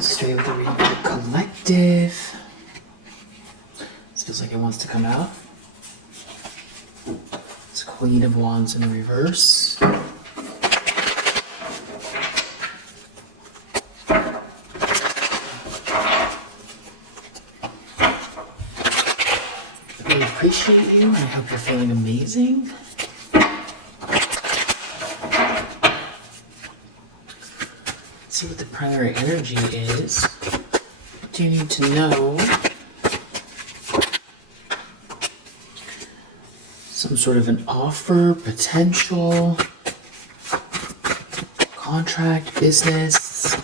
Straight with the reading for the collective. This feels like it wants to come out. It's Queen of Wands in the reverse. I really appreciate you, and I hope you're feeling amazing. Let's see what the primary energy is. What do you need to know? Some sort of an offer, potential, contract, business.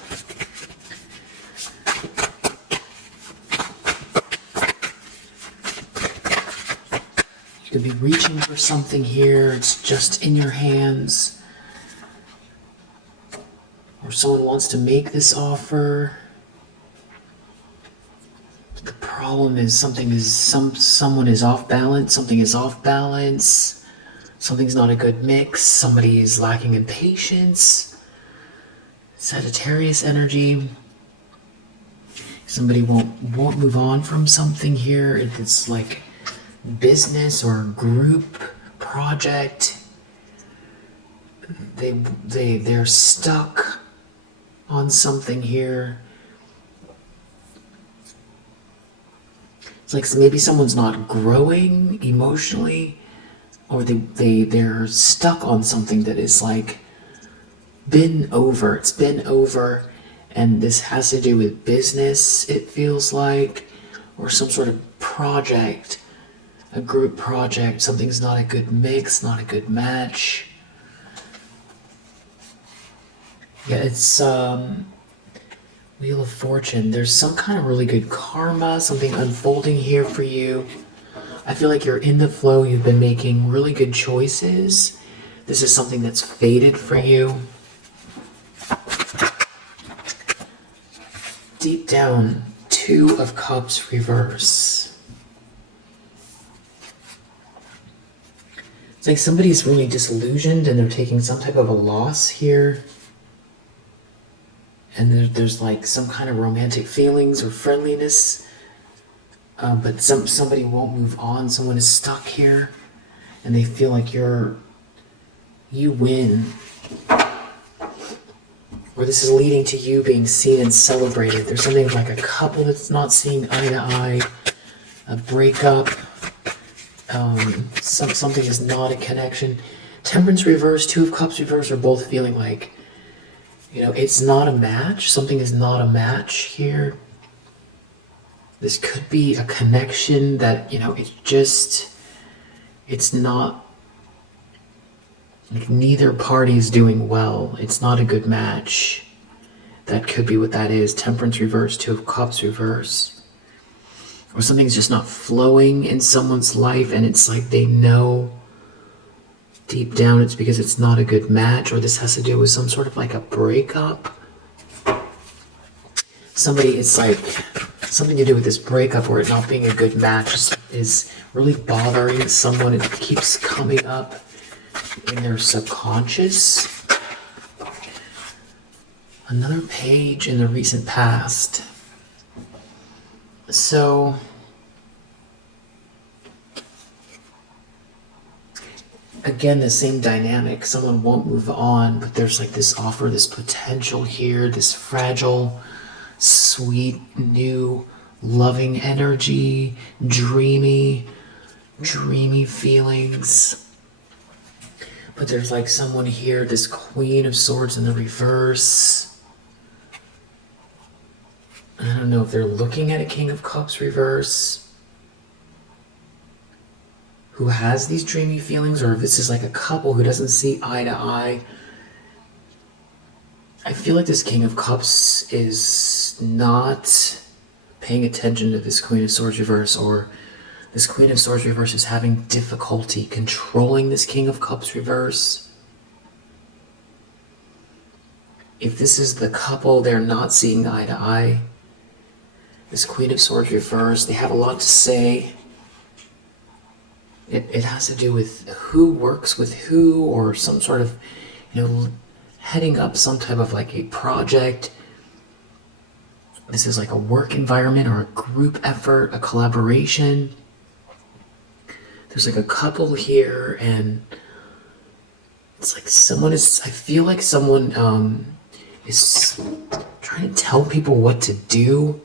You could be reaching for something here. It's just in your hands. Or someone wants to make this offer. But the problem is someone is off balance, something is off balance, something's not a good mix, somebody is lacking in patience. Sagittarius energy. Somebody won't move on from something here. It's like business or group project. They're stuck on something here. It's like maybe someone's not growing emotionally, or they're stuck on something that is like it's been over, and this has to do with business, it feels like, or some sort of project, a group project. Something's not a good mix, not a good match. Yeah, it's Wheel of Fortune. There's some kind of really good karma, something unfolding here for you. I feel like you're in the flow. You've been making really good choices. This is something that's fated for you. Deep down, Two of Cups reverse. It's like somebody's really disillusioned and they're taking some type of a loss here. And there's like some kind of romantic feelings or friendliness, but somebody won't move on. Someone is stuck here, and they feel like you win, or this is leading to you being seen and celebrated. There's something like a couple that's not seeing eye to eye, a breakup. Something is not a connection. Temperance reverse, Two of Cups reverse are both feeling like, it's not a match. Something is not a match here. This could be a connection that, it's not, like neither party is doing well. It's not a good match. That could be what that is. Temperance reverse, Two of Cups reverse. Or something's just not flowing in someone's life, and it's like they know deep down it's because it's not a good match, or this has to do with some sort of like a breakup. It's like something to do with this breakup or it not being a good match is really bothering someone. It keeps coming up in their subconscious. Another page in the recent past. So again, the same dynamic. Someone won't move on, but there's like this offer, this potential here, this fragile, sweet, new, loving energy, dreamy feelings. But there's like someone here, this Queen of Swords in the reverse. I don't know if they're looking at a King of Cups reverse, who has these dreamy feelings, or if this is like a couple who doesn't see eye to eye. I feel like this King of Cups is not paying attention to this Queen of Swords reverse, or this Queen of Swords reverse is having difficulty controlling this King of Cups reverse. If this is the couple, they're not seeing eye to eye. This Queen of Swords reverse, they have a lot to say. It has to do with who works with who, or some sort of, heading up some type of like a project. This is like a work environment or a group effort, a collaboration. There's like a couple here, and it's like I feel like someone is trying to tell people what to do,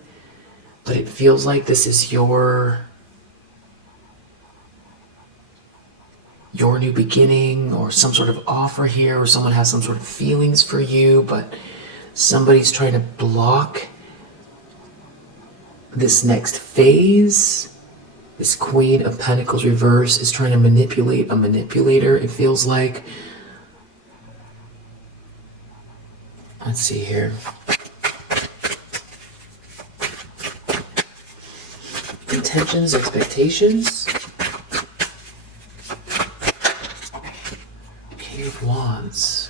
but it feels like this is your new beginning, or some sort of offer here, or someone has some sort of feelings for you, but somebody's trying to block this next phase. This Queen of Pentacles reverse is trying to manipulate a manipulator, it feels like. Let's see here. Intentions, expectations. King of Wands.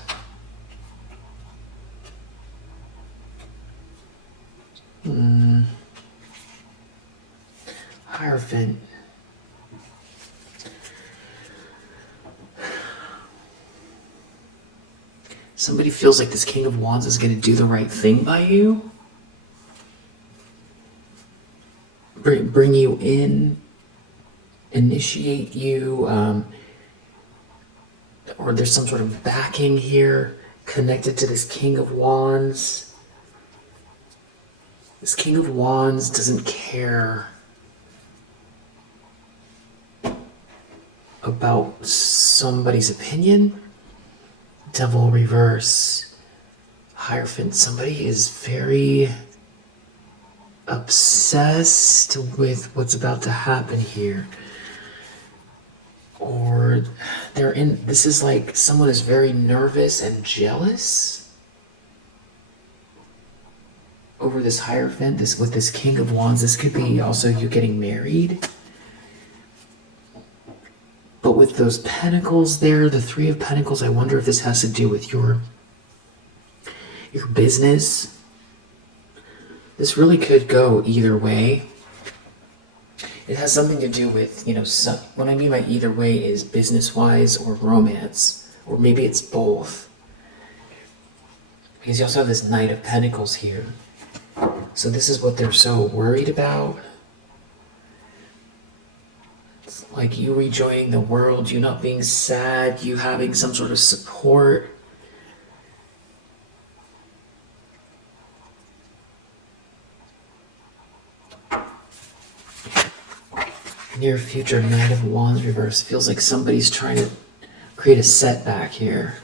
Hierophant. Somebody feels like this King of Wands is going to do the right thing by you. Bring you in, initiate you, or there's some sort of backing here connected to this King of Wands. This King of Wands doesn't care about somebody's opinion. Devil reverse. Hierophant. Somebody is very obsessed with what's about to happen here. Or this is like someone is very nervous and jealous over this Hierophant, with this King of Wands. This could be also you getting married. But with those pentacles there, the Three of Pentacles, I wonder if this has to do with your business. This really could go either way. It has something to do with, what I mean by either way is business-wise or romance, or maybe it's both. Because you also have this Knight of Pentacles here. So this is what they're so worried about. It's like you rejoining the world, you not being sad, you having some sort of support. Near future, Knight of Wands reverse. Feels like somebody's trying to create a setback here.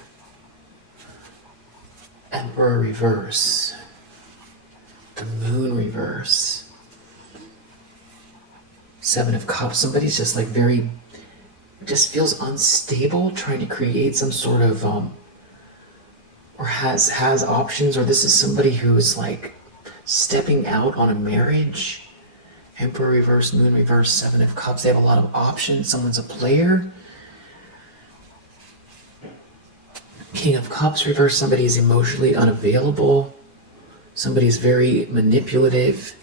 Emperor reverse. The Moon reverse. Seven of Cups. Somebody's just like just feels unstable, trying to create some sort of, or has options, or this is somebody who is like stepping out on a marriage. Emperor reverse, Moon reverse, Seven of Cups. They have a lot of options. Someone's a player. King of Cups reverse. Somebody is emotionally unavailable. Somebody is very manipulative.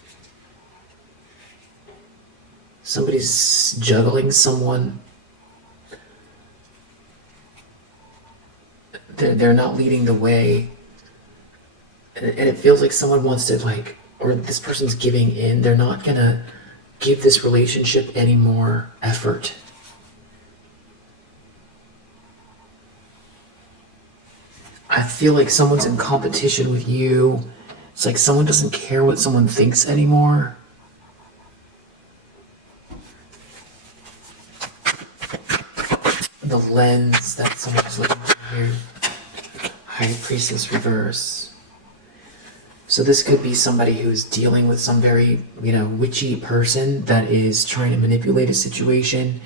Somebody's juggling someone. They're not leading the way. And it feels like someone wants to or this person's giving in. They're not gonna give this relationship any more effort. I feel like someone's in competition with you. It's like someone doesn't care what someone thinks anymore. The lens that someone's looking for here. High Priestess reverse. So this could be somebody who's dealing with some very, witchy person that is trying to manipulate a situation,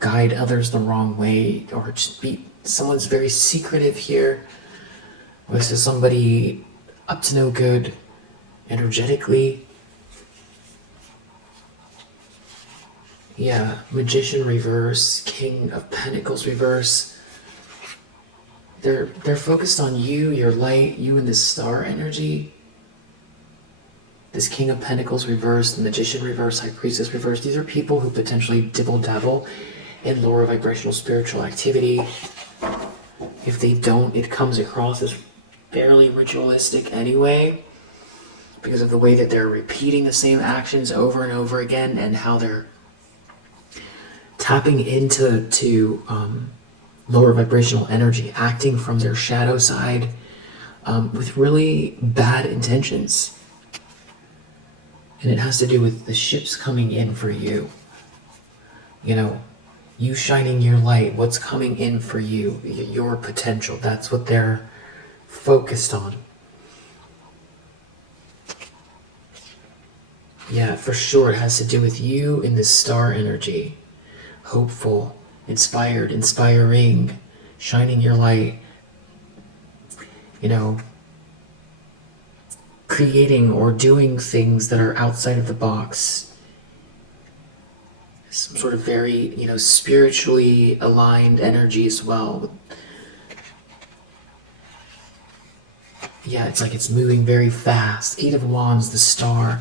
guide others the wrong way, or just someone's very secretive here. Or this is somebody up to no good energetically. Yeah, Magician reverse, King of Pentacles reverse. They're focused on you, your light, you and this star energy. This King of Pentacles reverse, the Magician reverse, High Priestess reverse. These are people who potentially dibble-dabble in lower vibrational spiritual activity. If they don't, it comes across as fairly ritualistic anyway. because of the way that they're repeating the same actions over and over again, and how they're tapping into lower vibrational energy, acting from their shadow side with really bad intentions. And it has to do with the ships coming in for you. You know, you shining your light, what's coming in for you, your potential. That's what they're focused on. Yeah, for sure, it has to do with you in this star energy. Hopeful, inspired, inspiring, shining your light. You know, creating or doing things that are outside of the box. Some sort of very, spiritually aligned energy as well. Yeah, it's like it's moving very fast. 8 of Wands, the star.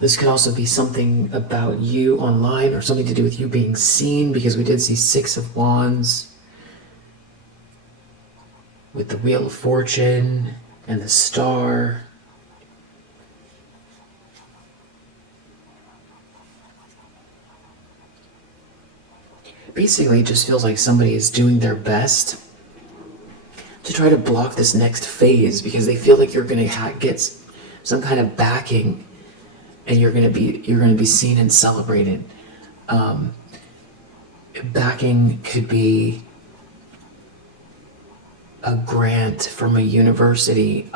This could also be something about you online, or something to do with you being seen, because we did see 6 of Wands with the Wheel of Fortune and the star. Basically, it just feels like somebody is doing their best to try to block this next phase, because they feel like you're going to get some kind of backing, and you're going to be seen and celebrated. Backing could be a grant from a university,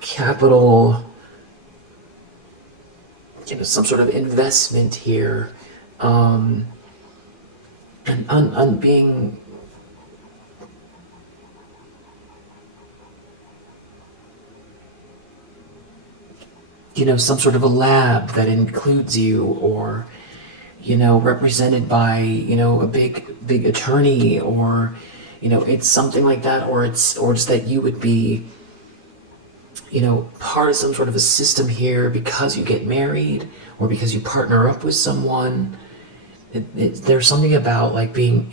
capital, some sort of investment here, and being some sort of a lab that includes you, or represented by a big attorney, or it's something like that, or just that you would be part of some sort of a system here because you get married, or because you partner up with someone. There's something about like being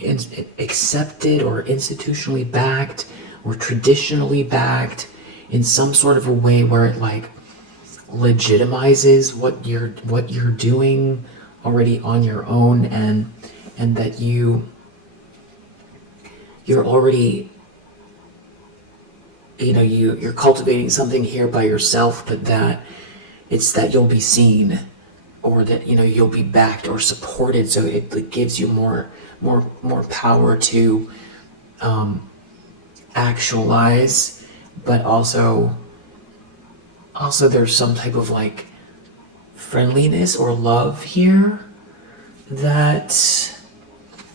accepted, or institutionally backed, or traditionally backed in some sort of a way where it like legitimizes what you're doing already on your own, and that you're already you're cultivating something here by yourself, but that it's that you'll be seen, or that you'll be backed or supported, so it gives you more power to actualize. But also there's some type of like friendliness or love here that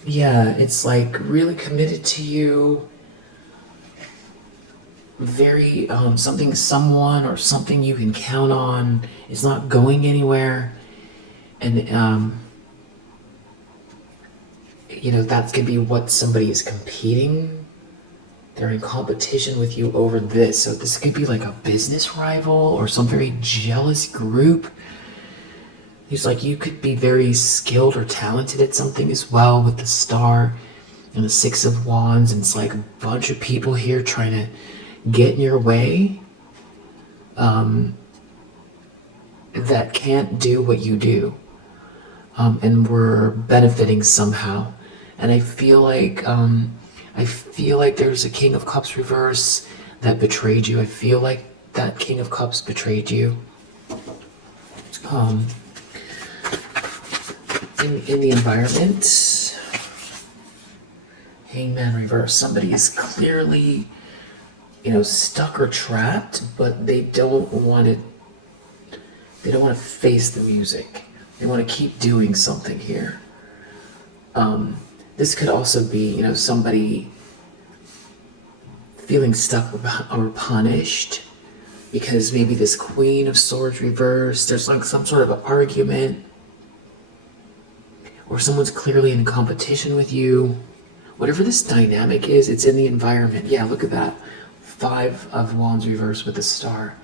it's like really committed to you, very someone or something you can count on. It's not going anywhere, and that could be what somebody is competing. They're in competition with you over this. So this could be like a business rival, or some very jealous group. It's like you could be very skilled or talented at something as well, with the star and the 6 of Wands, and it's like a bunch of people here trying to get in your way, that can't do what you do, and we're benefiting somehow. And I feel like there's a King of Cups reverse that betrayed you. I feel like that King of Cups betrayed you. In the environment, Hangman reverse. Somebody is clearly stuck or trapped, but they don't want to face the music. They want to keep doing something here. This could also be somebody feeling stuck or punished, because maybe this Queen of Swords reversed, there's like some sort of an argument, or someone's clearly in competition with you. Whatever this dynamic is, it's in the environment. Yeah, look at that. 5 of Wands reversed with the star.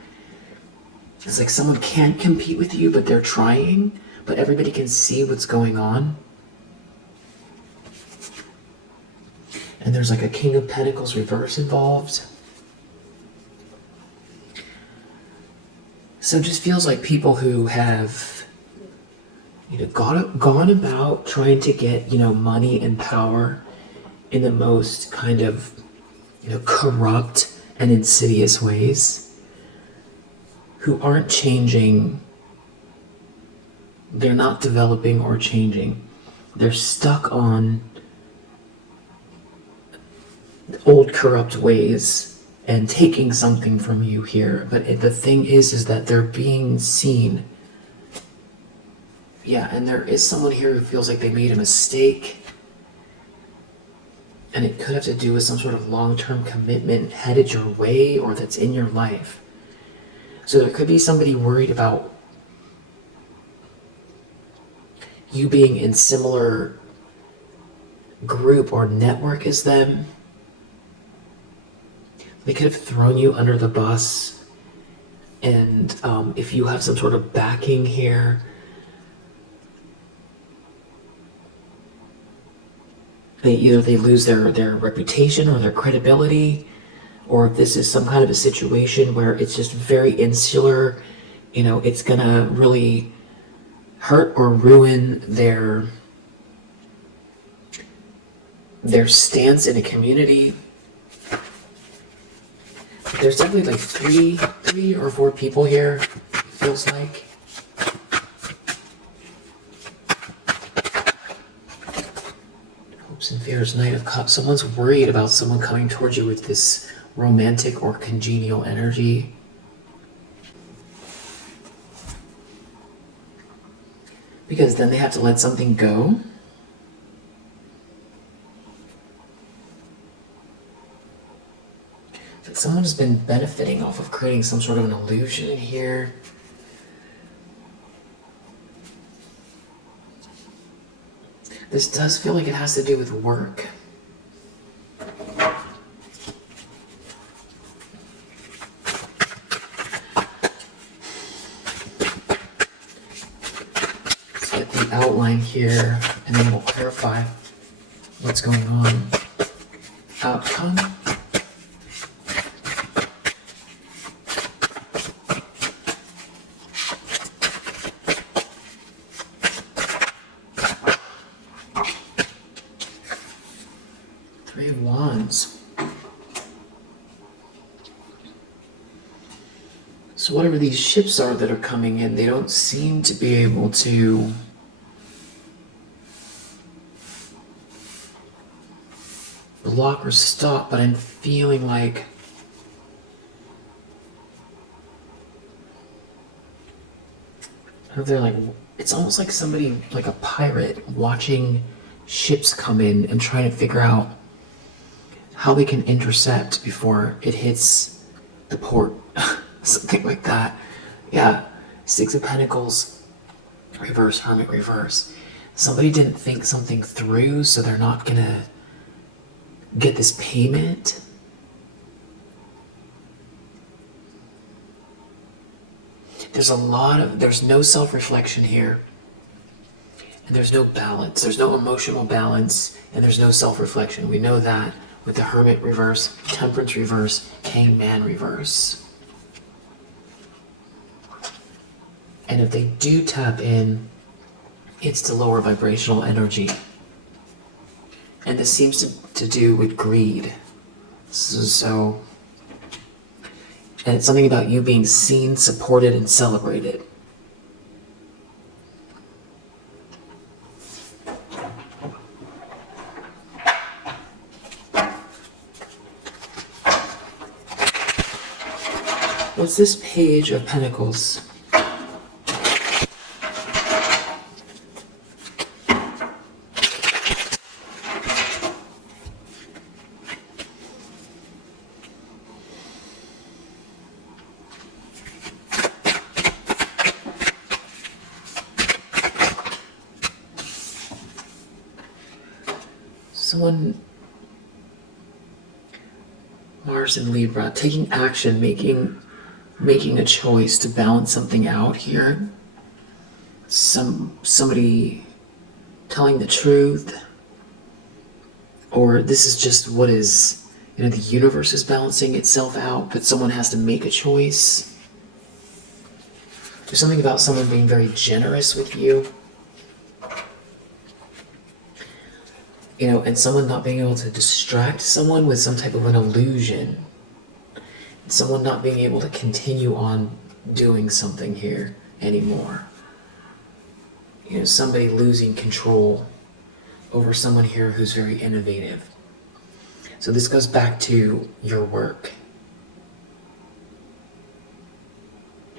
It's like someone can't compete with you, but they're trying, but everybody can see what's going on. And there's like a King of Pentacles reverse involved. So it just feels like people who have, gone about trying to get, money and power in the most kind of, corrupt and insidious ways, who aren't changing. They're not developing or changing. They're stuck on old corrupt ways and taking something from you here. But the thing is that they're being seen. Yeah, and there is someone here who feels like they made a mistake. And it could have to do with some sort of long-term commitment headed your way or that's in your life. So there could be somebody worried about you being in similar group or network as them. They could have thrown you under the bus. And if you have some sort of backing here, they lose their reputation or their credibility, or if this is some kind of a situation where it's just very insular, it's gonna really hurt or ruin their stance in a community. There's definitely like three or four people here, feels like. Hopes and fears, Knight of Cups. Someone's worried about someone coming towards you with this romantic or congenial energy. Because then they have to let something go. It's like someone's been benefiting off of creating some sort of an illusion in here. This does feel like it has to do with work. Let's get the outline here, and then we'll clarify what's going on. Outcome. Three of Wands. So whatever these ships are that are coming in, they don't seem to be able to block or stop, but I'm feeling like they're like, it's almost like somebody, like a pirate, watching ships come in and trying to figure out how they can intercept before it hits the port. Something like that. Yeah. Six of Pentacles, reverse, Hermit, reverse. Somebody didn't think something through, so they're not gonna get this payment. There's no self-reflection here. And there's no balance. There's no emotional balance, and there's no self-reflection. We know that with the Hermit reverse, Temperance reverse, Hangman reverse. And if they do tap in, it's to lower vibrational energy. And this seems to do with greed. So, and it's something about you being seen, supported, and celebrated. What's this Page of Pentacles? Someone, Mars in Libra, taking action, making a choice to balance something out here. Somebody telling the truth, or this is just what is, the universe is balancing itself out, but someone has to make a choice. There's something about someone being very generous with you, and someone not being able to distract someone with some type of an illusion. Someone not being able to continue on doing something here anymore. Somebody losing control over someone here who's very innovative. So this goes back to your work.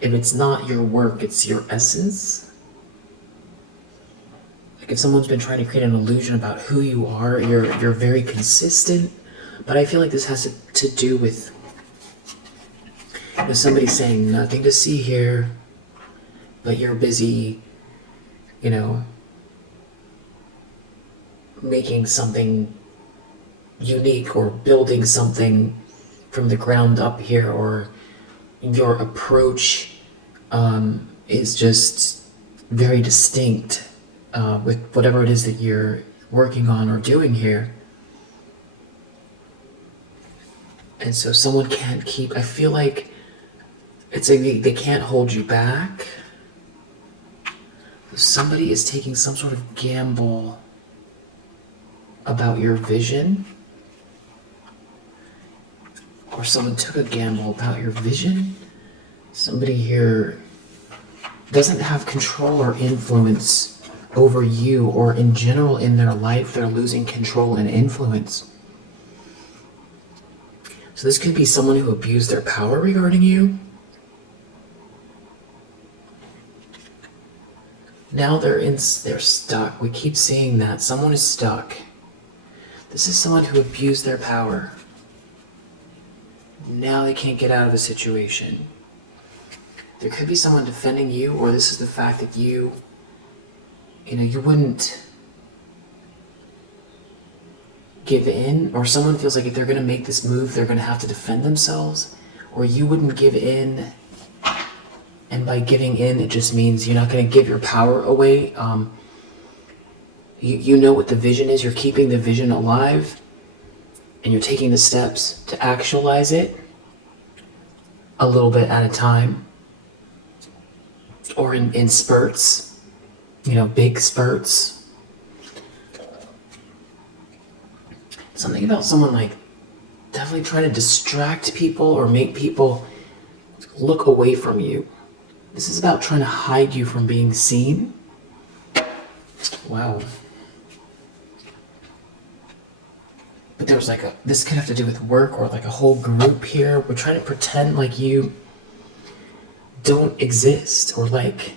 If it's not your work, it's your essence. Like if someone's been trying to create an illusion about who you are, you're very consistent. But I feel like this has to do with somebody saying nothing to see here, but you're busy, making something unique or building something from the ground up here, or your approach is just very distinct with whatever it is that you're working on or doing here. And so someone can't I feel like it's like they can't hold you back. Somebody is taking some sort of gamble about your vision, or someone took a gamble about your vision. Somebody here doesn't have control or influence over you, or in general in their life, they're losing control and influence. So this could be someone who abused their power regarding you. Now they're stuck. We keep seeing that. Someone is stuck. This is someone who abused their power. Now they can't get out of the situation. There could be someone defending you, or this is the fact that you wouldn't give in, or someone feels like if they're going to make this move, they're going to have to defend themselves, or you wouldn't give in. And by giving in, it just means you're not going to give your power away. You know what the vision is. You're keeping the vision alive, and you're taking the steps to actualize it a little bit at a time, or in spurts, big spurts. Something about someone like definitely trying to distract people or make people look away from you. This is about trying to hide you from being seen. Wow. But there was this could have to do with work, or like a whole group here. We're trying to pretend like you don't exist, or like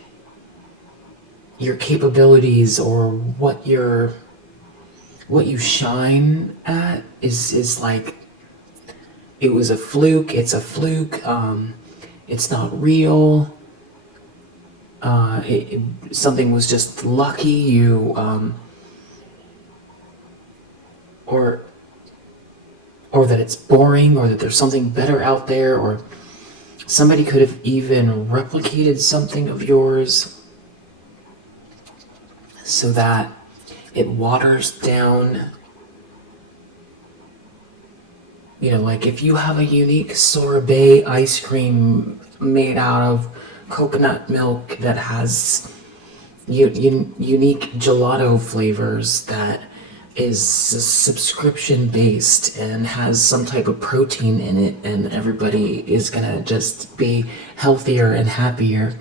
your capabilities, or what you shine at is like, it was a fluke, it's a fluke, it's not real. Something was just lucky, you, or that it's boring, or that there's something better out there, or somebody could have even replicated something of yours so that it waters down. Like if you have a unique sorbet ice cream made out of coconut milk that has unique gelato flavors, that is subscription based and has some type of protein in it, and everybody is gonna just be healthier and happier,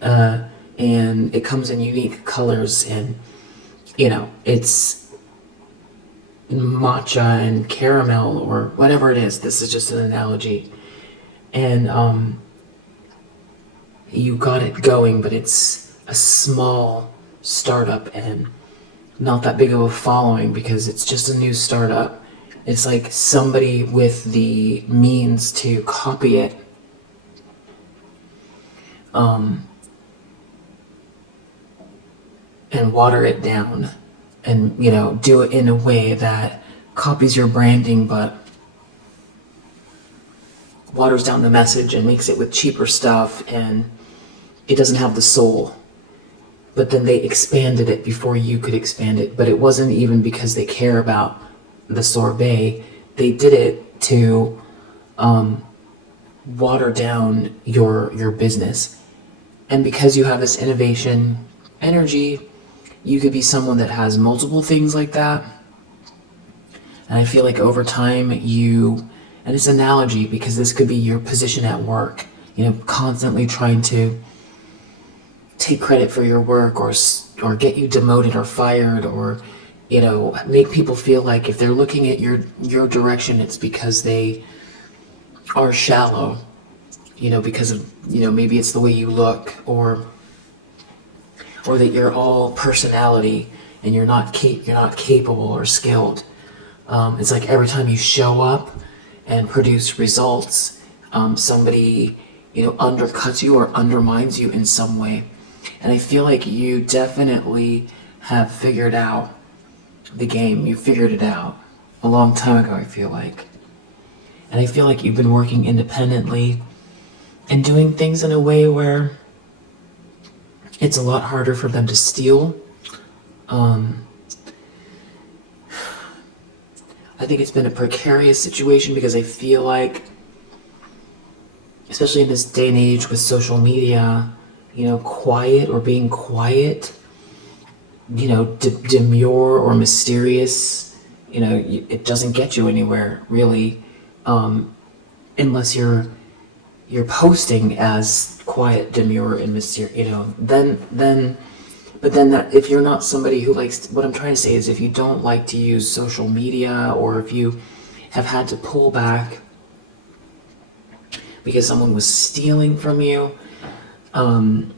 and it comes in unique colors, and it's matcha and caramel or whatever it is. This is just an analogy, and you got it going, but it's a small startup and not that big of a following because it's just a new startup. It's like somebody with the means to copy it and water it down, and do it in a way that copies your branding but waters down the message and makes it with cheaper stuff, and it doesn't have the soul. But then they expanded it before you could expand it, but it wasn't even because they care about the sorbet, they did it to water down your business. And because you have this innovation energy, you could be someone that has multiple things like that. And I feel like over time and it's an analogy because this could be your position at work, constantly trying to take credit for your work or get you demoted or fired, or make people feel like if they're looking at your direction, it's because they are shallow, because of maybe it's the way you look, or that you're all personality and you're not capable or skilled. It's like every time you show up and produce results, somebody undercuts you or undermines you in some way. And I feel like you definitely have figured out the game. You figured it out a long time ago, I feel like. And I feel like you've been working independently and doing things in a way where it's a lot harder for them to steal. I think it's been a precarious situation because I feel like, especially in this day and age with social media, quiet or being quiet, demure or mysterious, it doesn't get you anywhere really, unless you're posting as quiet, demure, and mysterious. But then that if you're not somebody who likes, what I'm trying to say is if you don't like to use social media, or if you have had to pull back because someone was stealing from you on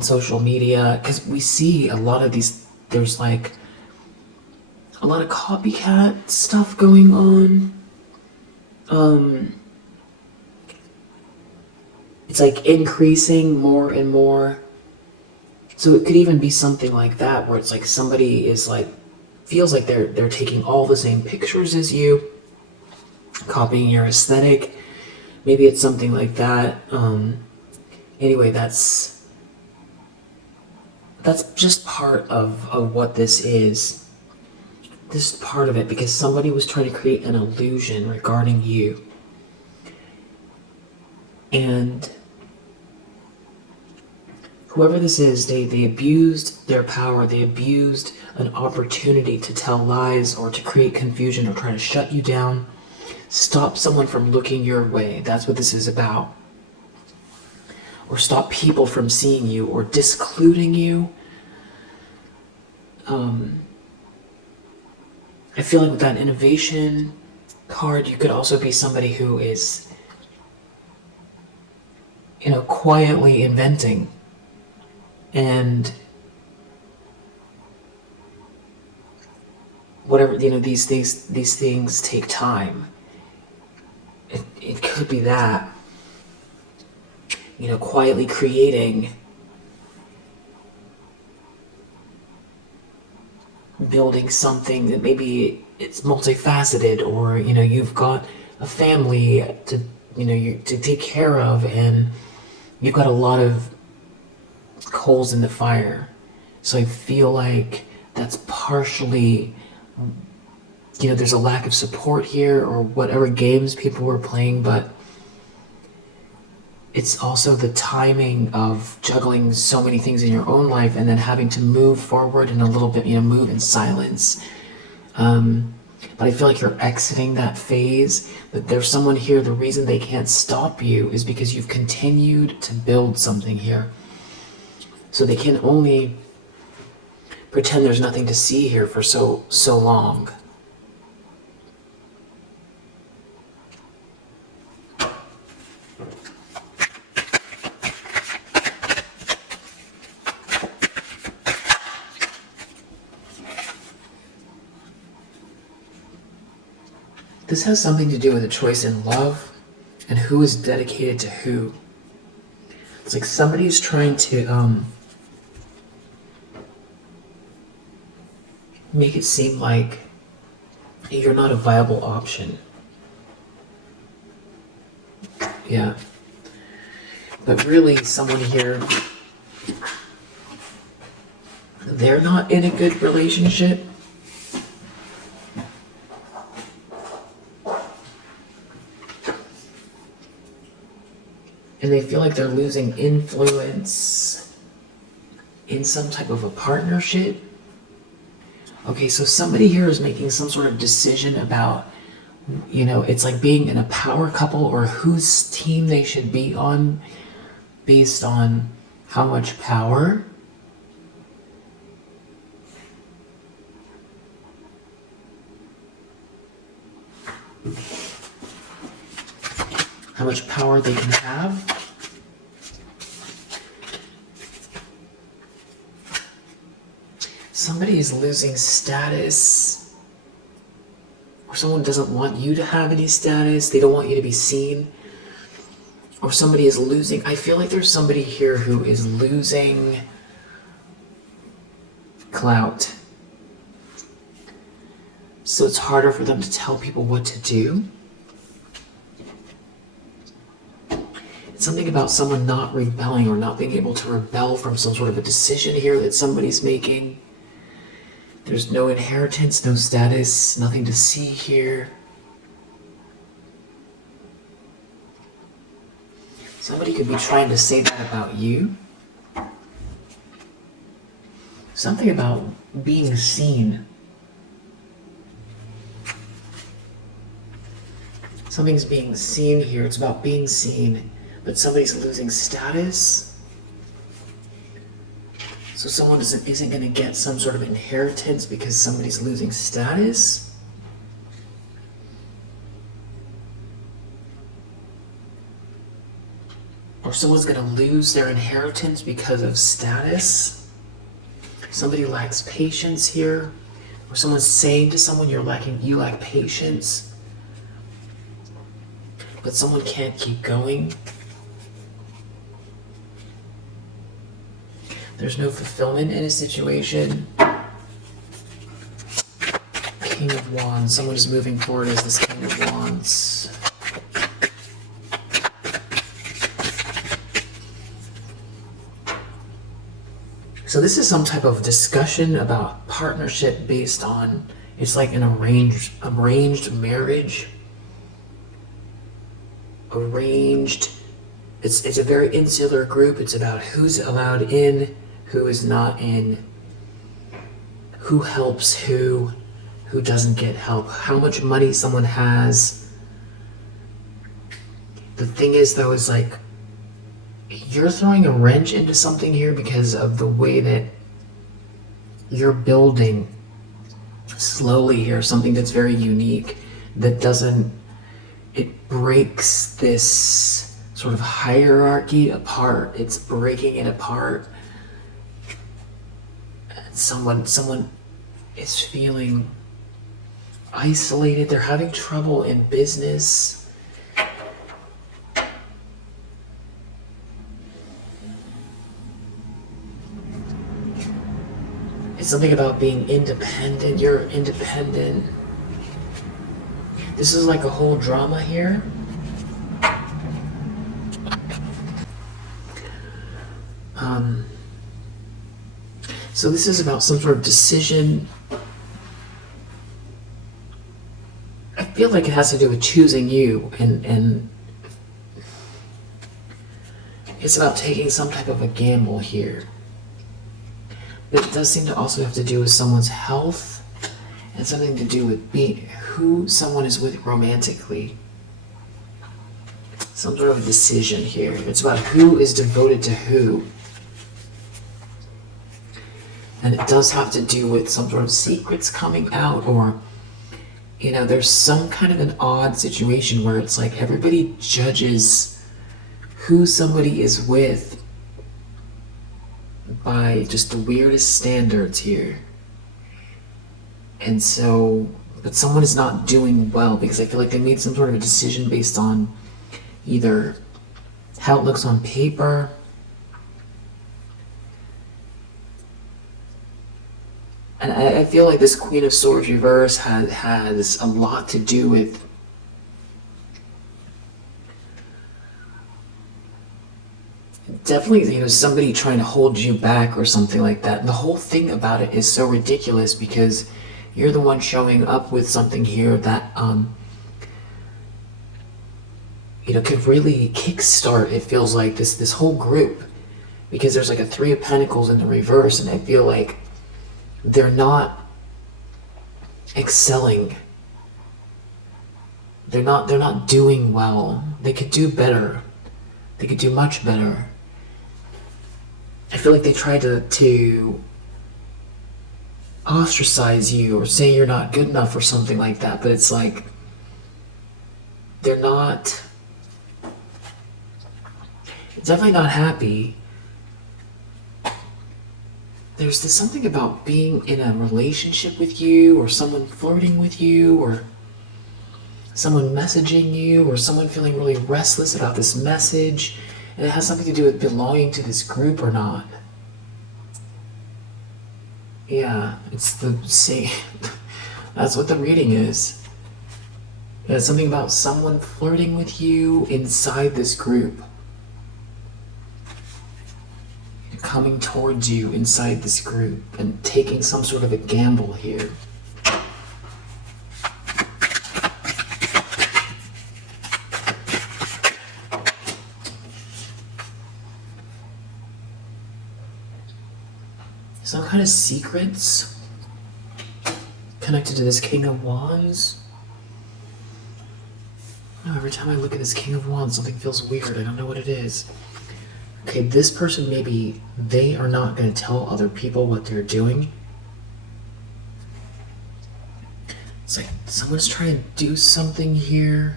social media, because we see a lot of these, there's like a lot of copycat stuff going on. It's like increasing more and more. So it could even be something like that, where it's like somebody is like, feels like they're taking all the same pictures as you, copying your aesthetic. Maybe it's something like that. Anyway, that's just part of what this is. This is part of it, because somebody was trying to create an illusion regarding you. And whoever this is, they abused their power. They abused an opportunity to tell lies or to create confusion or try to shut you down. Stop someone from looking your way. That's what this is about. Or stop people from seeing you or discluding you. I feel like with that innovation card, you could also be somebody who is, quietly inventing. And whatever, these things take time. It could be that, quietly creating, building something that maybe it's multifaceted, or you've got a family to to take care of, and you've got a lot of coals in the fire. So I feel like that's partially, there's a lack of support here, or whatever games people were playing, but it's also the timing of juggling so many things in your own life and then having to move forward in a little bit, move in silence. But I feel like you're exiting that phase. But there's someone here, the reason they can't stop you is because you've continued to build something here. So they can only pretend there's nothing to see here for so long. This has something to do with a choice in love and who is dedicated to who. It's like somebody's trying to make it seem like you're not a viable option. Yeah. But really, someone here, they're not in a good relationship. And they feel like they're losing influence in some type of a partnership. Okay, so somebody here is making some sort of decision about, it's like being in a power couple or whose team they should be on based on how much power. How much power they can have. Somebody is losing status, or someone doesn't want you to have any status. They don't want you to be seen. Or somebody is losing. I feel like there's somebody here who is losing clout. So it's harder for them to tell people what to do. It's something about someone not rebelling or not being able to rebel from some sort of a decision here that somebody's making. There's no inheritance, no status, nothing to see here. Somebody could be trying to say that about you. Something about being seen. Something's being seen here. It's about being seen, but somebody's losing status. So someone isn't going to get some sort of inheritance because somebody's losing status. Or someone's going to lose their inheritance because of status. Somebody lacks patience here. Or someone's saying to someone, you lack patience. But someone can't keep going. There's no fulfillment in a situation. King of Wands. Someone is moving forward as this King of Wands. So this is some type of discussion about partnership based on, it's like an arranged marriage. It's a very insular group. It's about who's allowed in, who is not in, who helps who doesn't get help, how much money someone has. The thing is though, is like, you're throwing a wrench into something here because of the way that you're building slowly here, something that's very unique, that it breaks this sort of hierarchy apart. It's breaking it apart. Someone is feeling isolated. They're having trouble in business. It's something about being independent. You're independent. This is like a whole drama here. So this is about some sort of decision. I feel like it has to do with choosing you, and it's about taking some type of a gamble here. But it does seem to also have to do with someone's health and something to do with who someone is with romantically. Some sort of a decision here. It's about who is devoted to who. And it does have to do with some sort of secrets coming out, or, there's some kind of an odd situation where it's like everybody judges who somebody is with by just the weirdest standards here. And so, but someone is not doing well because I feel like they made some sort of a decision based on either how it looks on paper, and I feel like this Queen of Swords reverse has a lot to do with definitely, somebody trying to hold you back or something like that. And the whole thing about it is so ridiculous because you're the one showing up with something here that could really kickstart, it feels like, this whole group. Because there's like a Three of Pentacles in the reverse, and I feel like they're not excelling. They're not doing well. They could do better. They could do much better. I feel like they tried to ostracize you or say you're not good enough or something like that, but it's like they're definitely not happy. There's this something about being in a relationship with you, or someone flirting with you, or someone messaging you, or someone feeling really restless about this message, and it has something to do with belonging to this group or not. Yeah, it's the same. That's what the reading is. It's something about someone flirting with you inside this group. Coming towards you inside this group and taking some sort of a gamble here. Some kind of secrets connected to this King of Wands. No, every time I look at this King of Wands, something feels weird. I don't know what it is. Okay, this person, maybe they are not going to tell other people what they're doing. It's like someone's trying to do something here.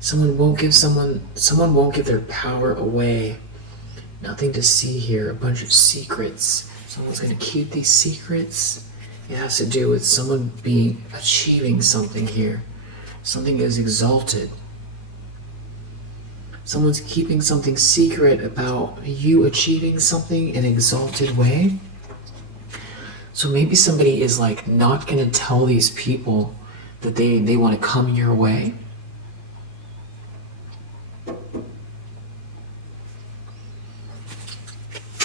Someone won't give their power away. Nothing to see here, a bunch of secrets. Someone's going to keep these secrets. It has to do with someone achieving something here. Something is exalted. Someone's keeping something secret about you achieving something in an exalted way. So maybe somebody is like not going to tell these people that they want to come your way.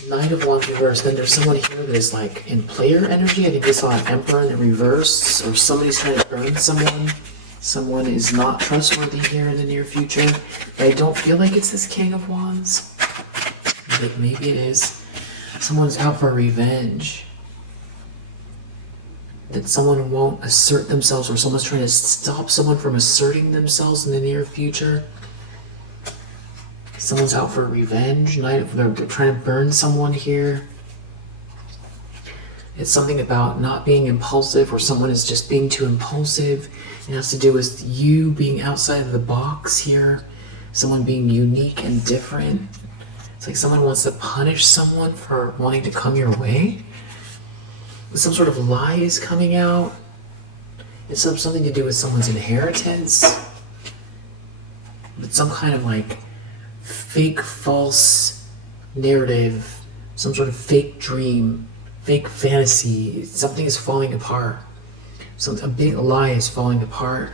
Knight of Wands reverse. Then there's someone here that is like in player energy. I think we saw an Emperor in the reverse, or somebody's trying to burn someone. Someone is not trustworthy here in the near future. But I don't feel like it's this King of Wands. But maybe it is. Someone's out for revenge. That someone won't assert themselves, or someone's trying to stop someone from asserting themselves in the near future. Someone's out for revenge. They're trying to burn someone here. It's something about not being impulsive, or someone is just being too impulsive. It has to do with you being outside of the box here. Someone being unique and different. It's like someone wants to punish someone for wanting to come your way. Some sort of lie is coming out. It's something to do with someone's inheritance. But some kind of like fake false narrative. Some sort of fake dream. Fake fantasy. Something is falling apart. A big lie is falling apart.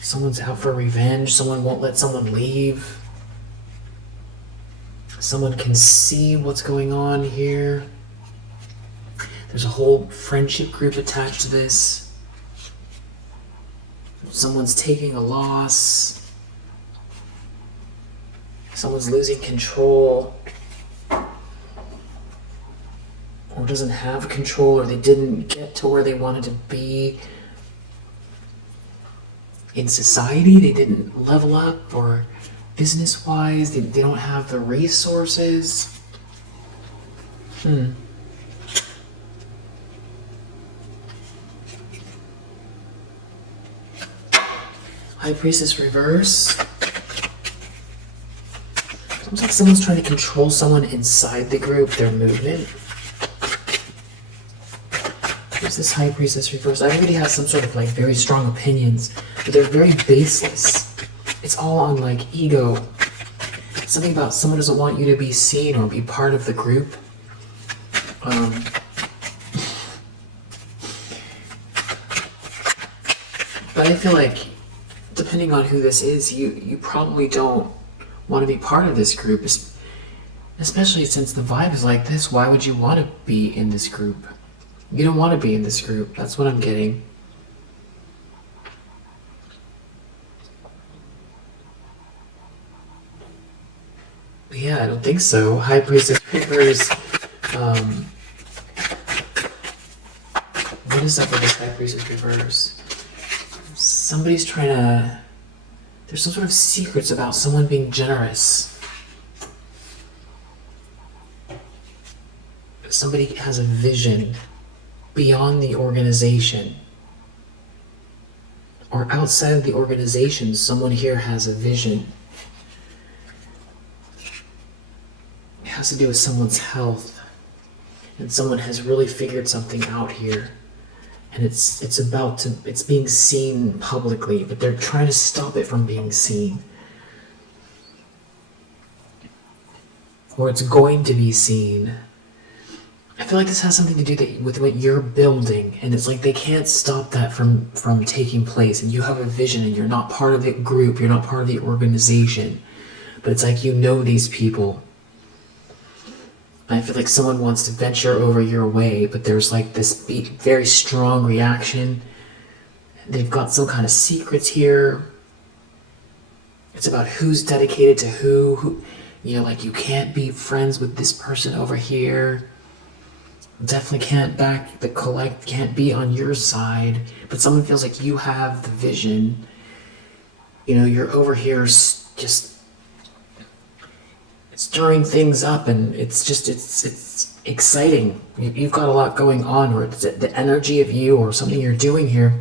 Someone's out for revenge. Someone won't let someone leave. Someone can see what's going on here. There's a whole friendship group attached to this. Someone's taking a loss. Someone's losing control. Or doesn't have control, or they didn't get to where they wanted to be in society. They didn't level up, or business-wise, they don't have the resources. High Priestess reverse. It's almost like someone's trying to control someone inside the group, their movement. There's this High Priestess reverse. Everybody has some sort of like very strong opinions, but they're very baseless. It's all on like ego. Something about someone doesn't want you to be seen or be part of the group. But I feel like, depending on who this is, you probably don't want to be part of this group, especially since the vibe is like this. Why would you want to be in this group? You don't want to be in this group. That's what I'm getting. Yeah, I don't think so. High Priestess reverse. What is up with this High Priestess reverse? Somebody's trying to... There's some sort of secrets about someone being generous. Somebody has a vision beyond the organization. Or outside of the organization, someone here has a vision. It has to do with someone's health. And someone has really figured something out here. And it's being seen publicly, but they're trying to stop it from being seen. Or it's going to be seen. I feel like this has something to do with what you're building, and it's like they can't stop that from taking place, and you have a vision, and you're not part of the group, you're not part of the organization, but it's like you know these people. I feel like someone wants to venture over your way, but there's like this very strong reaction. They've got some kind of secrets here. It's about who's dedicated to who, you know, like you can't be friends with this person over here. Definitely can't back the collect, can't be on your side, but someone feels like you have the vision. You know, you're over here just stirring things up, and it's exciting. You've got a lot going on, or it's the energy of you or something you're doing here.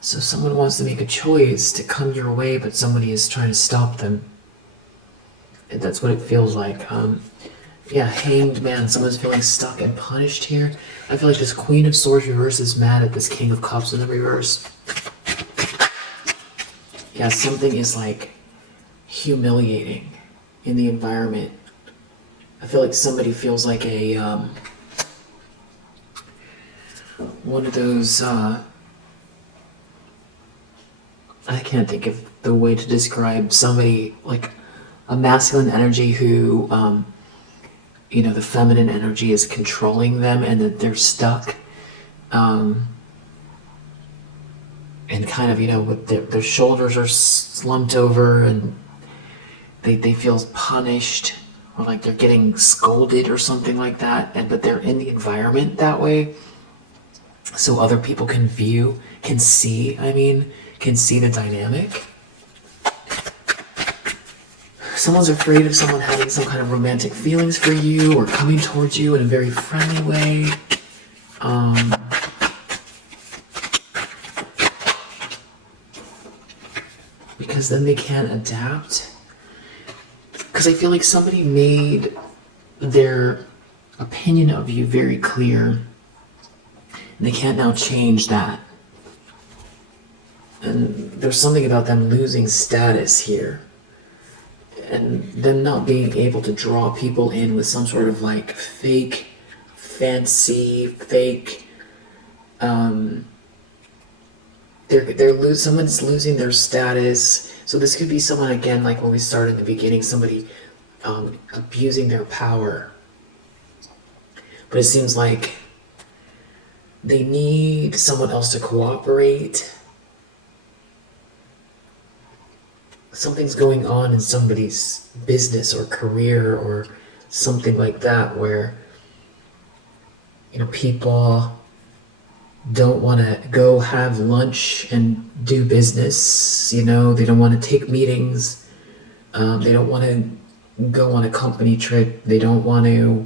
So someone wants to make a choice to come your way, but somebody is trying to stop them. And that's what it feels like. Yeah, Hanged Man. Someone's feeling stuck and punished here. I feel like this Queen of Swords reverse is mad at this King of Cups in the reverse. Yeah, something is like humiliating in the environment. I feel like somebody feels like a one of those I can't think of the way to describe somebody, like a masculine energy who you know, the feminine energy is controlling them, and that they're stuck, and kind of, you know, with their shoulders are slumped over, and they feel punished, or like they're getting scolded or something like that, but they're in the environment that way, so other people can see the dynamic. Someone's afraid of someone having some kind of romantic feelings for you or coming towards you in a very friendly way. Because then they can't adapt. Because I feel like somebody made their opinion of you very clear, and they can't now change that. And there's something about them losing status here, and them not being able to draw people in with some sort of like fake fancy, fake someone's losing their status. So this could be someone, again, like when we started in the beginning, somebody abusing their power. But it seems like they need someone else to cooperate. Something's going on in somebody's business or career or something like that, where, you know, people don't want to go have lunch and do business. You know, they don't want to take meetings. They don't want to go on a company trip. They don't want to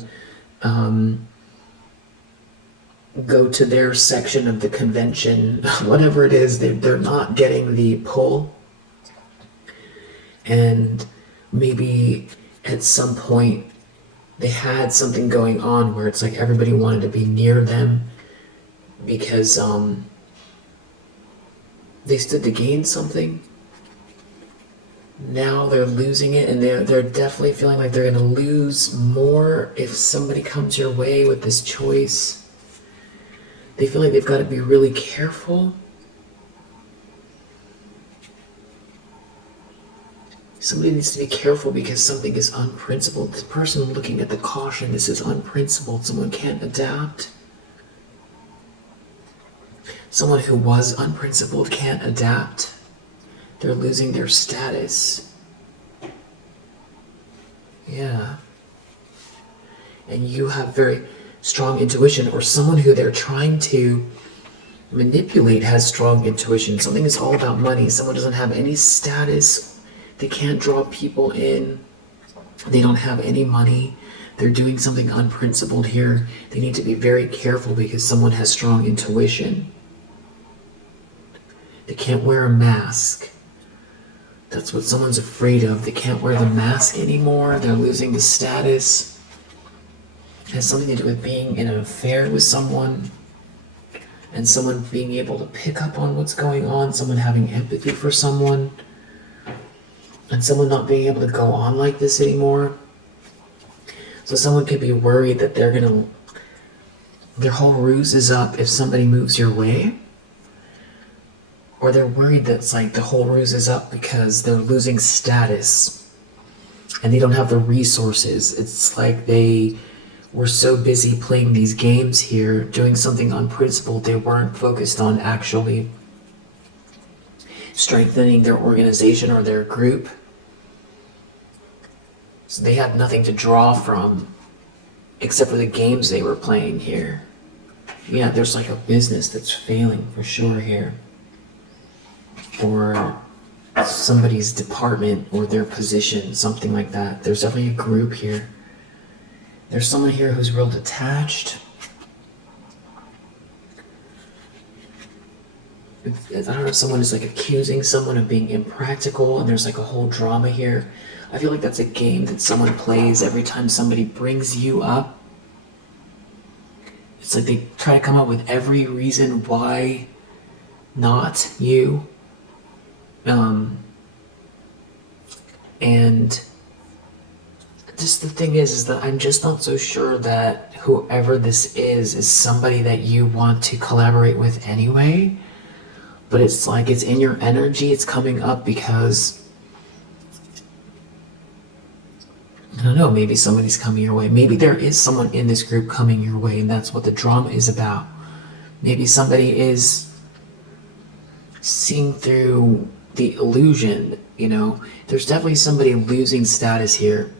go to their section of the convention. Whatever it is, they're not getting the pull. And maybe at some point they had something going on where it's like everybody wanted to be near them because they stood to gain something. Now they're losing it, and they're definitely feeling like they're going to lose more if somebody comes your way with this choice. They feel like they've got to be really careful. Somebody needs to be careful because something is unprincipled. The person looking at the caution, this is unprincipled. Someone can't adapt. Someone who was unprincipled can't adapt. They're losing their status. Yeah. And you have very strong intuition, or someone who they're trying to manipulate has strong intuition. Something is all about money. Someone doesn't have any status. They can't draw people in. They don't have any money. They're doing something unprincipled here. They need to be very careful because someone has strong intuition. They can't wear a mask. That's what someone's afraid of. They can't wear the mask anymore. They're losing the status. It has something to do with being in an affair with someone and someone being able to pick up on what's going on, someone having empathy for someone, and someone not being able to go on like this anymore. So someone could be worried that their whole ruse is up if somebody moves your way. Or they're worried that it's like the whole ruse is up because they're losing status and they don't have the resources. It's like they were so busy playing these games here, doing something unprincipled, they weren't focused on actually strengthening their organization or their group. So they had nothing to draw from except for the games they were playing here. Yeah, there's like a business that's failing for sure here. Or somebody's department or their position, something like that. There's definitely a group here. There's someone here who's real detached. I don't know if someone is like accusing someone of being impractical, and there's like a whole drama here. I feel like that's a game that someone plays every time somebody brings you up. It's like they try to come up with every reason why not you. And just the thing is that I'm just not so sure that whoever this is somebody that you want to collaborate with anyway. But it's like it's in your energy, it's coming up because, I don't know, maybe somebody's coming your way. Maybe there is someone in this group coming your way, and that's what the drama is about. Maybe somebody is seeing through the illusion, you know. There's definitely somebody losing status here.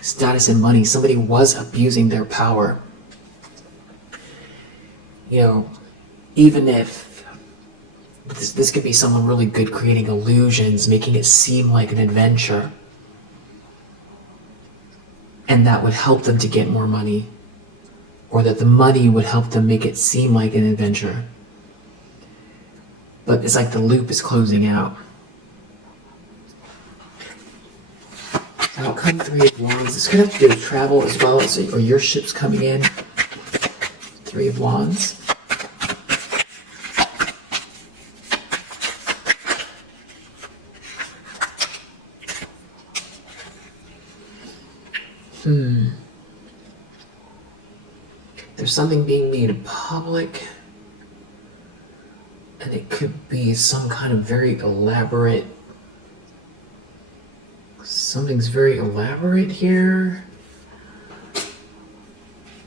Status and money. Somebody was abusing their power. You know, even if this could be someone really good creating illusions, making it seem like an adventure. And that would help them to get more money. Or that the money would help them make it seem like an adventure. But it's like the loop is closing out. Outcome 3 of Wands. This could have to do with travel as well, or your ship's coming in. 3 of Wands. There's something being made public. And it could be some kind of very elaborate... Something's very elaborate here.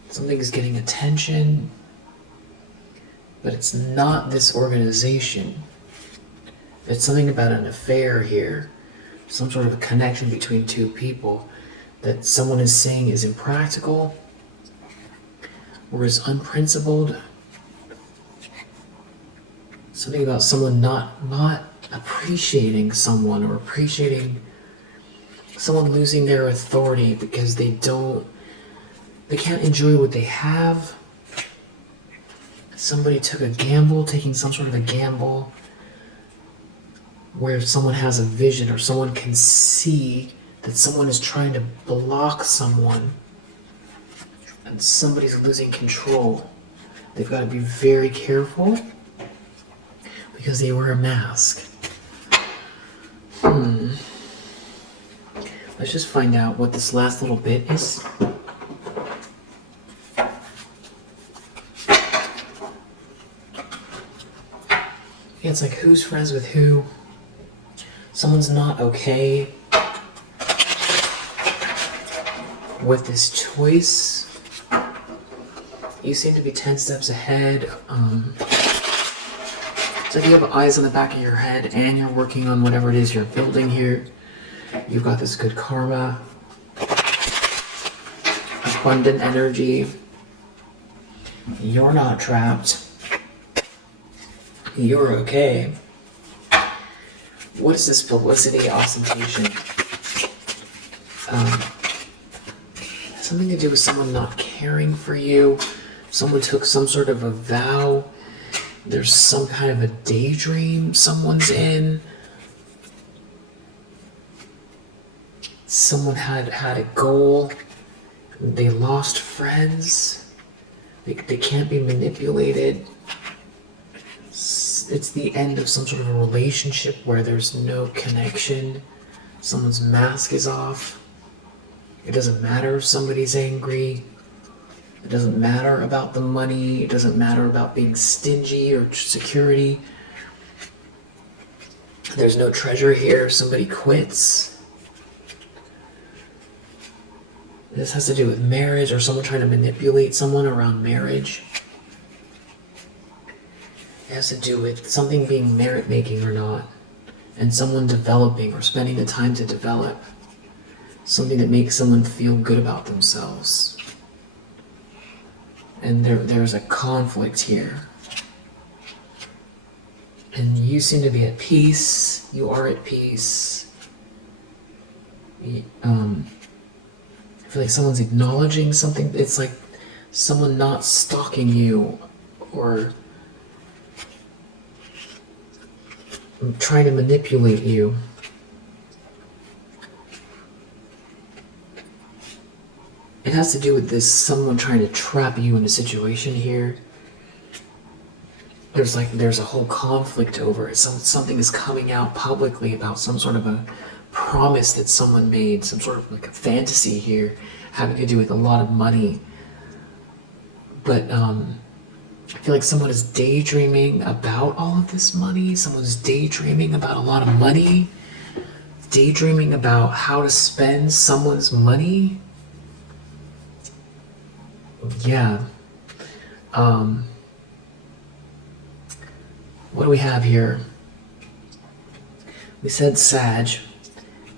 Something's getting attention. But it's not this organization. It's something about an affair here. Some sort of a connection between two people that someone is saying is impractical or is unprincipled. Something about someone not appreciating someone, or appreciating someone losing their authority because they can't enjoy what they have. Somebody took a gamble, taking some sort of a gamble where someone has a vision, or someone can see that someone is trying to block someone and somebody's losing control. They've got to be very careful because they wear a mask. Let's just find out what this last little bit is. Yeah, it's like who's friends with who. Someone's not okay with this choice. You seem to be 10 steps ahead. So if you have eyes on the back of your head and you're working on whatever it is you're building here, You've got this good karma, abundant energy. You're not trapped. You're okay. What is this publicity, ostentation? Something to do with someone not caring for you. Someone took some sort of a vow. There's some kind of a daydream someone's in. Someone had a goal. They lost friends. They can't be manipulated. It's the end of some sort of a relationship where there's no connection. Someone's mask is off. It doesn't matter if somebody's angry. It doesn't matter about the money. It doesn't matter about being stingy or security. There's no treasure here. Somebody quits. This has to do with marriage or someone trying to manipulate someone around marriage. It has to do with something being merit-making or not, and someone developing or spending the time to develop. Something that makes someone feel good about themselves. And there's a conflict here. And you seem to be at peace. You are at peace. I feel like someone's acknowledging something. It's like someone not stalking you or trying to manipulate you. It has to do with this, someone trying to trap you in a situation here. There's a whole conflict over it. Something is coming out publicly about some sort of a promise that someone made, some sort of like a fantasy here, having to do with a lot of money. But I feel like someone is daydreaming about all of this money. Someone's daydreaming about a lot of money. Daydreaming about how to spend someone's money. Yeah. What do we have here? We said Sag,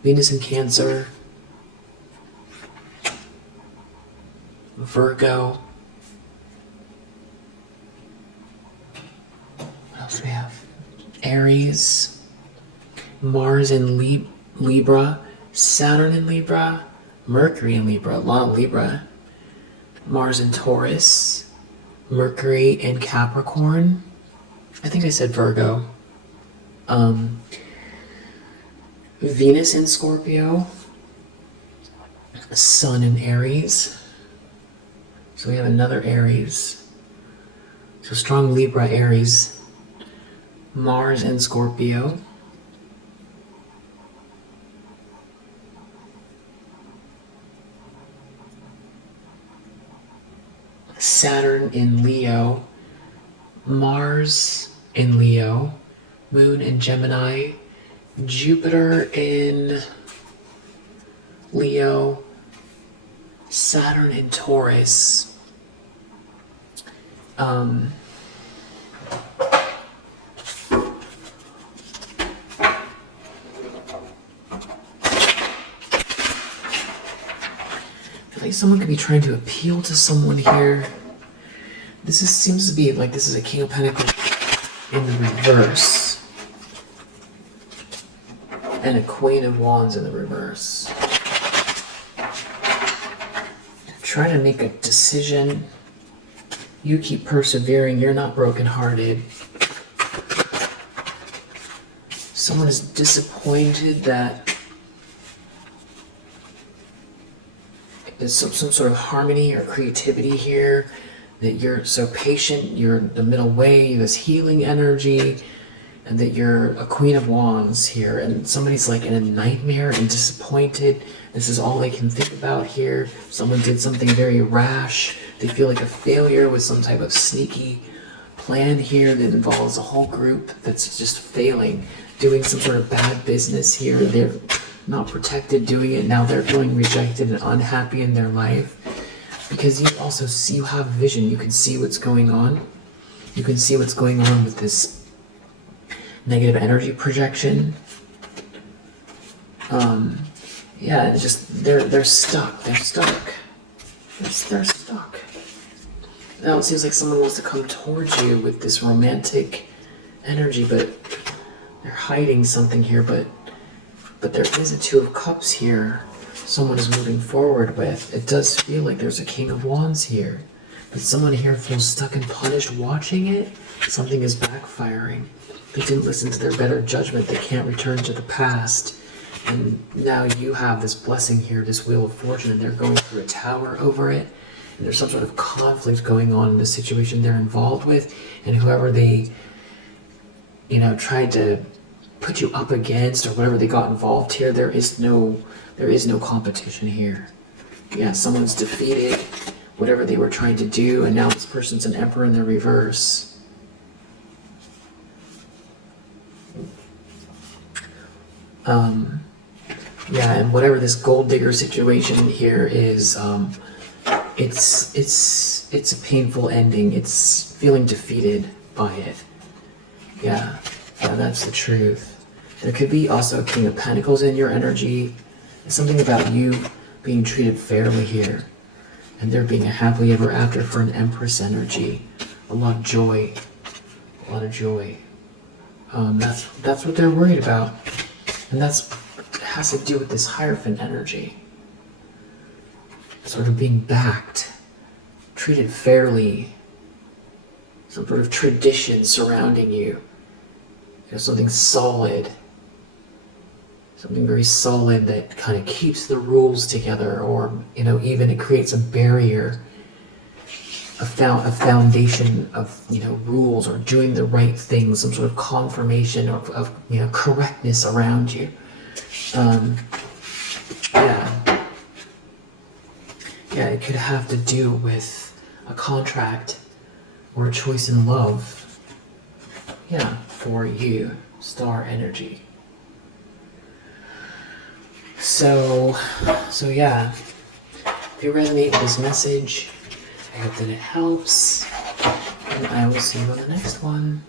Venus in Cancer, Virgo. What else do we have? Aries, Mars in Libra, Saturn in Libra, Mercury in Libra, a lot of Libra. Mars in Taurus, Mercury in Capricorn. I think I said Virgo. Venus in Scorpio, Sun in Aries. So we have another Aries. So strong Libra, Aries. Mars in Scorpio. Saturn in Leo, Mars in Leo, Moon in Gemini, Jupiter in Leo, Saturn in Taurus. I feel like someone could be trying to appeal to someone here. Seems to be like this is a King of Pentacles in the reverse. And a Queen of Wands in the reverse. Trying to make a decision. You keep persevering. You're not brokenhearted. Someone is disappointed that there's some sort of harmony or creativity here. That you're so patient, you're the middle way, this healing energy, and that you're a Queen of Wands here, and somebody's like in a nightmare and disappointed. This is all they can think about here. Someone did something very rash. They feel like a failure with some type of sneaky plan here that involves a whole group that's just failing, doing some sort of bad business here. They're not protected doing it. Now they're feeling rejected and unhappy in their life. Because you also see, you have vision, you can see what's going on. You can see what's going on with this negative energy projection. Yeah, it's just they're stuck. They're stuck. They're stuck. Now it seems like someone wants to come towards you with this romantic energy, but they're hiding something here. But there is a Two of Cups here. Someone is moving forward with. It does feel like there's a King of Wands here, but someone here feels stuck and punished watching it. Something is backfiring. They didn't listen to their better judgment. They can't return to the past. And now you have this blessing here, this Wheel of Fortune, and they're going through a tower over it. And there's some sort of conflict going on in the situation they're involved with. And whoever they, tried to put you up against or whatever they got involved here, there is no competition here. Yeah, someone's defeated whatever they were trying to do, and now this person's an Emperor in the reverse. Yeah, and whatever this gold digger situation here is, it's a painful ending. It's feeling defeated by it. Yeah, that's the truth. There could be also a King of Pentacles in your energy. It's something about you being treated fairly here, and there being a happily ever after for an Empress energy. A lot of joy. A lot of joy. That's what they're worried about. And it has to do with this Hierophant energy. Sort of being backed, treated fairly, some sort of tradition surrounding you. Something solid. Something very solid that kind of keeps the rules together, or, even it creates a barrier, a foundation of, rules or doing the right thing, some sort of confirmation of correctness around you. Yeah, it could have to do with a contract or a choice in love. Yeah, for you, star energy. So yeah, if you resonate with this message, I hope that it helps, and I will see you on the next one.